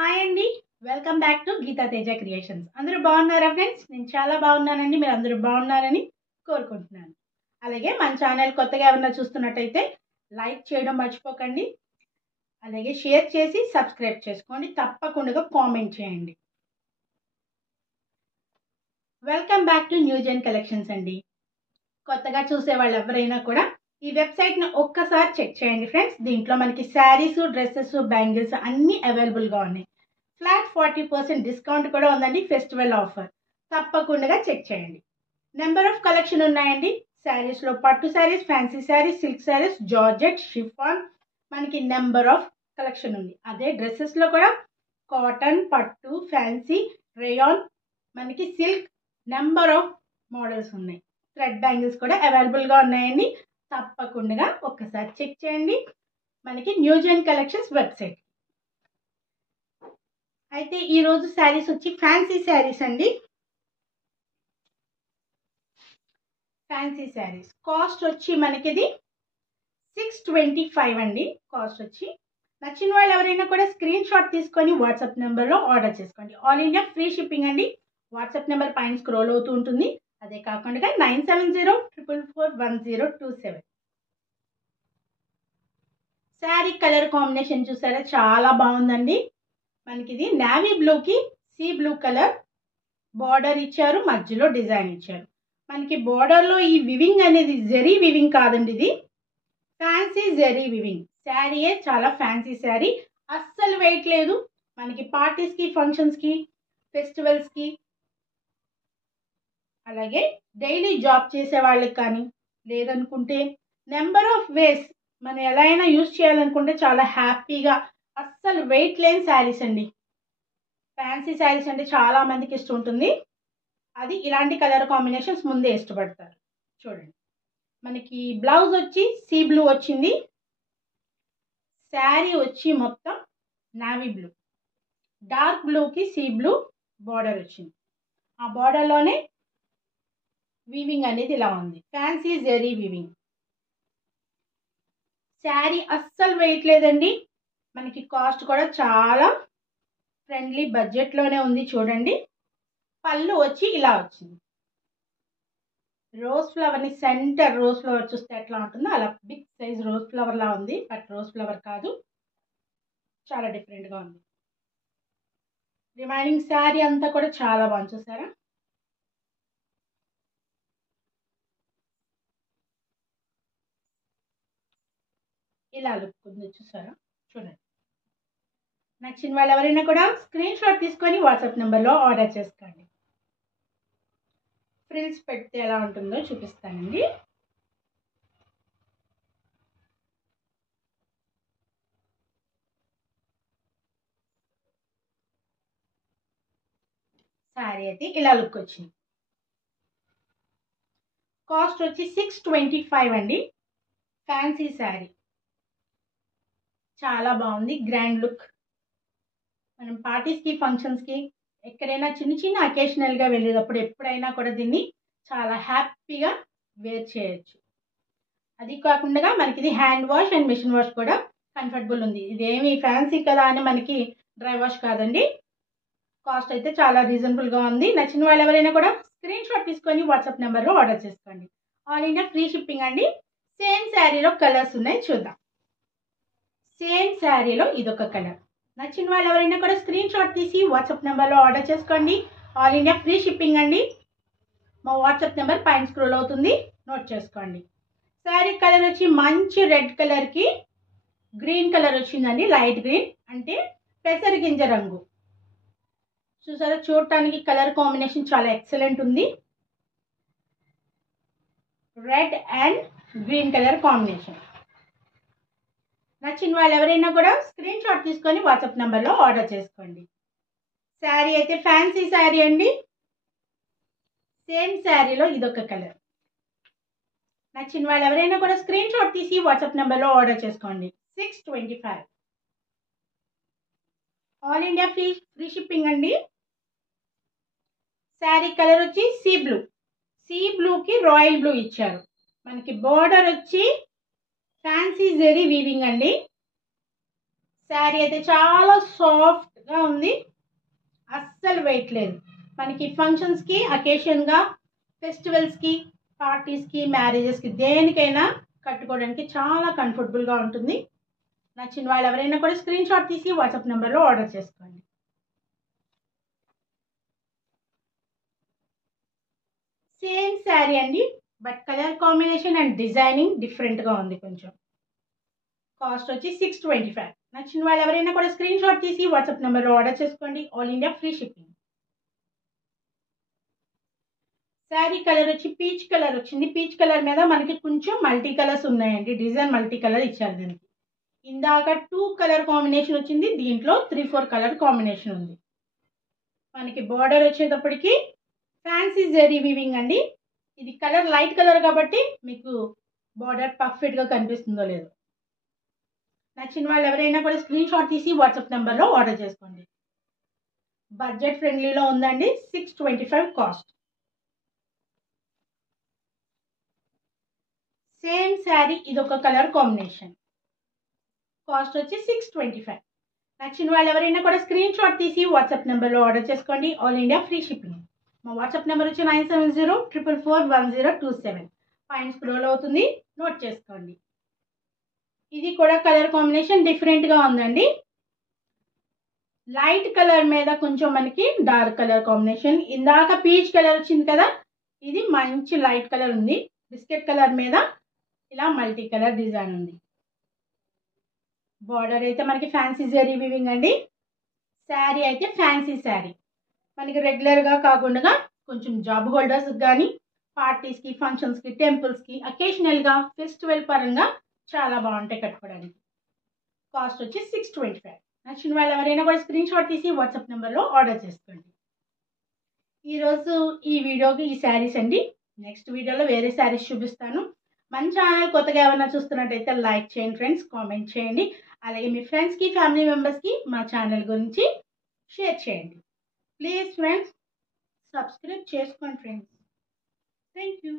Hi అండి. Welcome back to Geetha Teja creations. అందరూ బాగున్నారా ఫ్రెండ్స్? నేను చాలా బాగున్నానండి. మీరు అందరూ బాగున్నారని కోరుకుంటున్నాను. అలాగే మన ఛానల్ కొత్తగా ఎవరైనా చూస్తున్నట్టయితే లైక్ చేయడం మర్చిపోకండి. అలాగే షేర్ చేసి సబ్స్క్రైబ్ చేసుకోండి. తప్పకుండా కామెంట్ చేయండి. Welcome back to new gen collections అండి. కొత్తగా చూసే వాళ్ళు ఎవరైనా కూడా ఈ వెబ్సైట్ని ఒక్కసారి చెక్ చేయండి ఫ్రెండ్స్. దీంట్లో మనకి శారీస్, డ్రెస్సెస్, బ్యాంగిల్స్ అన్నీ అవైలబుల్గా ఉన్నాయి. ఫ్లాట్ 40% డిస్కౌంట్ కూడా ఉందండి. ఫెస్టివల్ ఆఫర్ తప్పకుండా చెక్ చేయండి. నెంబర్ ఆఫ్ కలెక్షన్ ఉన్నాయండి. శారీస్లో పట్టు saris, fancy saris, silk saris, georgette, chiffon మనకి నెంబర్ ఆఫ్ కలెక్షన్ ఉంది. అదే డ్రెస్సెస్లో కూడా కాటన్, పట్టు, ఫ్యాన్సీ, రేయాన్, మనకి సిల్క్ నెంబర్ ఆఫ్ మోడల్స్ ఉన్నాయి. థ్రెడ్ బ్యాంగిల్స్ కూడా అవైలబుల్గా ఉన్నాయండి. తప్పకుండా ఒక్కసారి చెక్ చేయండి మనకి న్యూ జెన్ కలెక్షన్స్ వెబ్సైట్. అయితే ఈరోజు శారీస్ వచ్చి ఫ్యాన్సీ శారీస్ అండి. ఫ్యాన్సీ శారీస్ కాస్ట్ వచ్చి మనకిది 625 అండి. కాస్ట్ వచ్చి నచ్చిన వాళ్ళు ఎవరైనా కూడా స్క్రీన్ షాట్ తీసుకొని వాట్సాప్ నెంబర్లో ఆర్డర్ చేసుకోండి. ఆల్ ఇండియా ఫ్రీ షిప్పింగ్ అండి. వాట్సాప్ నెంబర్ పైన స్క్రోల్ అవుతూ ఉంటుంది. అదే కాకుండా 9704441027. శారీ కలర్ కాంబినేషన్ చూసారా, చాలా బాగుందండి. మనకి ఇది నేవీ బ్లూకి సీ బ్లూ కలర్ బార్డర్ ఇచ్చారు, మధ్యలో డిజైన్ ఇచ్చారు. మనకి బార్డర్లో ఈ వివింగ్ అనేది జెరీ వివింగ్ కాదండి, ఇది ఫ్యాన్సీ జెరీ వివింగ్. శారీయే చాలా ఫ్యాన్సీ శారీ, అస్సలు వెయిట్ లేదు. మనకి పార్టీస్కి, ఫంక్షన్స్కి, ఫెస్టివల్స్కి, అలాగే డైలీ జాబ్ చేసే వాళ్ళకి కానీ, లేదనుకుంటే నెంబర్ ఆఫ్ వేస్ మనం ఎలా అయినా యూజ్ చేయాలనుకుంటే చాలా హ్యాపీగా, అస్సలు వెయిట్ లేని శారీస్ అండి. ఫ్యాన్సీ శారీస్ అంటే చాలా మందికి ఇష్టం ఉంటుంది. అది ఇలాంటి కలర్ కాంబినేషన్స్ ముందే ఇష్టపడతారు. చూడండి, మనకి బ్లౌజ్ వచ్చి సీ బ్లూ వచ్చింది. శారీ వచ్చి మొత్తం నావీ బ్లూ, డార్క్ బ్లూకి సీ బ్లూ బార్డర్ వచ్చింది. ఆ బార్డర్లోనే వీవింగ్ అనేది ఇలా ఉంది, ఫ్యాన్సీ జెరీ వీవింగ్. శారీ అస్సలు వెయిట్ లేదండి. మనకి కాస్ట్ కూడా చాలా ఫ్రెండ్లీ బడ్జెట్లోనే ఉంది. చూడండి, పళ్ళు వచ్చి ఇలా వచ్చింది. రోజ్ ఫ్లవర్ని సెంటర్ రోజ్ ఫ్లవర్ చూస్తే ఎట్లా ఉంటుందో అలా బిగ్ సైజ్ రోజ్ ఫ్లవర్ లా ఉంది. బట్ రోజ్ ఫ్లవర్ కాదు, చాలా డిఫరెంట్గా ఉంది. రిమైనింగ్ శారీ అంతా కూడా చాలా బాగుంది. చూసారా, ఇలా లుక్ ఉంది. చూసారా, చూడండి. నచ్చిన వాళ్ళు ఎవరైనా కూడా స్క్రీన్ షాట్ తీసుకొని వాట్సాప్ నెంబర్లో ఆర్డర్ చేసుకోండి. ఫ్రిల్స్ పెడితే ఎలా ఉంటుందో చూపిస్తానండి. శారీ అయితే ఇలా లుక్ వచ్చింది. కాస్ట్ వచ్చి 625 అండి. ఫ్యాన్సీ శారీ చాలా బాగుంది, గ్రాండ్ లుక్. మనం పార్టీస్కి, ఫంక్షన్స్కి, ఎక్కడైనా చిన్న చిన్న అకేషనల్గా వెళ్ళేటప్పుడు ఎప్పుడైనా కూడా దీన్ని చాలా హ్యాపీగా వేర్ చేయొచ్చు. అది కాకుండా మనకి ఇది hand wash and machine wash కూడా కంఫర్టబుల్ ఉంది. ఇదేమి ఫ్యాన్సీ కదా అని మనకి డ్రై వాష్ కాదండి. కాస్ట్ అయితే చాలా రీజనబుల్గా ఉంది. నచ్చిన వాళ్ళు ఎవరైనా కూడా స్క్రీన్ షాట్ తీసుకొని వాట్సాప్ నెంబర్లో ఆర్డర్ చేసుకోండి. ఆల్ ఇండియా ఫ్రీ షిప్పింగ్ అండి. సేమ్ శారీలో కలర్స్ ఉన్నాయి, చూద్దాం. సేమ్ శారీలో ఇదొక కలర్. నచ్చిన వాళ్ళు ఎవరైనా కూడా స్క్రీన్ షాట్ తీసి వాట్సాప్ నెంబర్లో ఆర్డర్ చేసుకోండి. ఆల్ ఇండియా ఫ్రీ షిప్పింగ్ అండి. మా వాట్సాప్ నెంబర్ పైన స్క్రోల్ అవుతుంది, నోట్ చేసుకోండి. శారీ కలర్ వచ్చి మంచి రెడ్ కలర్కి గ్రీన్ కలర్ వచ్చిందండి. లైట్ గ్రీన్ అంటే పెసర గింజ రంగు. చూసారా, చూడటానికి కలర్ కాంబినేషన్ చాలా ఎక్సలెంట్ ఉంది. Red and green colour combination. నచ్చిన వాళ్ళు ఎవరైనా కూడా స్క్రీన్ షాట్ తీసుకొని వాట్సాప్ నెంబర్లో ఆర్డర్ చేసుకోండి. శారీ అయితే ఫ్యాన్సీ శారీ అండి. సేమ్ శారీలో ఇదొక కలర్. నచ్చిన వాళ్ళు ఎవరైనా కూడా స్క్రీన్ షాట్ తీసి వాట్సాప్ నెంబర్లో ఆర్డర్ చేసుకోండి. 625. ఆల్ ఇండియా ఫ్రీ షిప్పింగ్ అండి. శారీ కలర్ వచ్చి సీ బ్లూ. సీ బ్లూకి రాయల్ బ్లూ ఇచ్చారు. మనకి బార్డర్ వచ్చి ఫ్యాన్సీ జెరీ వీవింగ్ అండి. శారీ అయితే చాలా సాఫ్ట్ గా ఉంది, అస్సలు వెయిట్ లేదు. మనకి ఫంక్షన్స్కి, అకేషన్గా, ఫెస్టివల్స్కి, పార్టీస్కి, మ్యారేజెస్కి దేనికైనా కట్టుకోవడానికి చాలా కంఫర్టబుల్గా ఉంటుంది. నచ్చిన వాళ్ళు ఎవరైనా కూడా స్క్రీన్ షాట్ తీసి వాట్సాప్ నెంబర్లో ఆర్డర్ చేసుకోండి. సేమ్ శారీ అండి, but colour combination and designing డిఫరెంట్గా ఉంది కొంచెం. కాస్ట్ వచ్చి 625. నచ్చిన వాళ్ళు ఎవరైనా కూడా స్క్రీన్ షాట్ తీసి వాట్సాప్ నెంబర్లో ఆర్డర్ చేసుకోండి. All India free shipping. Sari colour వచ్చి పీచ్ కలర్ వచ్చింది. పీచ్ కలర్ మీద మనకి కొంచెం మల్టీ కలర్స్ ఉన్నాయండి. డిజైన్ మల్టీ కలర్ ఇచ్చారు దీనికి. ఇందాక 2 కలర్ కాంబినేషన్ వచ్చింది, దీంట్లో 3-4 కలర్ కాంబినేషన్ ఉంది. మనకి బార్డర్ వచ్చేటప్పటికి ఫ్యాన్సీ జెరీ వీవింగ్ అండి. ఇది కలర్ లైట్ కలర్ కాబట్టి మీకు బార్డర్ పర్ఫెక్ట్గా కనిపిస్తుందో లేదో. నచ్చిన వాళ్ళు ఎవరైనా కూడా స్క్రీన్ షాట్ తీసి వాట్సాప్ నెంబర్లో ఆర్డర్ చేసుకోండి. బడ్జెట్ ఫ్రెండ్లీలో ఉందండి. 625 కాస్ట్. సేమ్ శారీ, ఇదొక కలర్ కాంబినేషన్. కాస్ట్ వచ్చి 625. నచ్చిన వాళ్ళు ఎవరైనా కూడా స్క్రీన్ షాట్ తీసి వాట్సాప్ నెంబర్లో ఆర్డర్ చేసుకోండి. All India free shipping. మా వాట్సాప్ నెంబర్ వచ్చి 9704441027. పైన స్క్రోల్ అవుతుంది, నోట్ చేసుకోండి. ఇది కూడా కలర్ కాంబినేషన్ డిఫరెంట్గా ఉందండి. లైట్ కలర్ మీద కొంచెం మనకి డార్క్ కలర్ కాంబినేషన్. ఇందాక పీచ్ కలర్ వచ్చింది కదా, ఇది మంచి లైట్ కలర్ ఉంది. బిస్కెట్ కలర్ మీద ఇలా మల్టీ కలర్ డిజైన్ ఉంది. బార్డర్ అయితే మనకి ఫ్యాన్సీ జరీ వీవింగ్ అండి. శారీ అయితే ఫ్యాన్సీ శారీ. మనకి రెగ్యులర్గా కాకుండా కొంచెం జాబ్ హోల్డర్స్కి కానీ, పార్టీస్కి, ఫంక్షన్స్కి, టెంపుల్స్కి, అకేషనల్గా, ఫెస్టివల్ పరంగా చాలా బాగుంటాయి కట్టుకోవడానికి. కాస్ట్ వచ్చి 625. నచ్చిన వాళ్ళు ఎవరైనా కూడా స్క్రీన్ షాట్ తీసి వాట్సాప్ నెంబర్లో ఆర్డర్ చేసుకోండి. ఈరోజు ఈ వీడియోకి ఈ శారీస్ అండి. నెక్స్ట్ వీడియోలో వేరే శారీస్ చూపిస్తాను. మన ఛానల్ కొత్తగా ఎవరైనా చూస్తున్నట్టయితే లైక్ చేయండి ఫ్రెండ్స్, కామెంట్ చేయండి. అలాగే మీ ఫ్రెండ్స్కి, ఫ్యామిలీ మెంబర్స్కి మా ఛానల్ గురించి షేర్ చేయండి. ప్లీజ్ ఫ్రెండ్స్, సబ్స్క్రైబ్ చేసుకోండి ఫ్రెండ్స్. Thank you.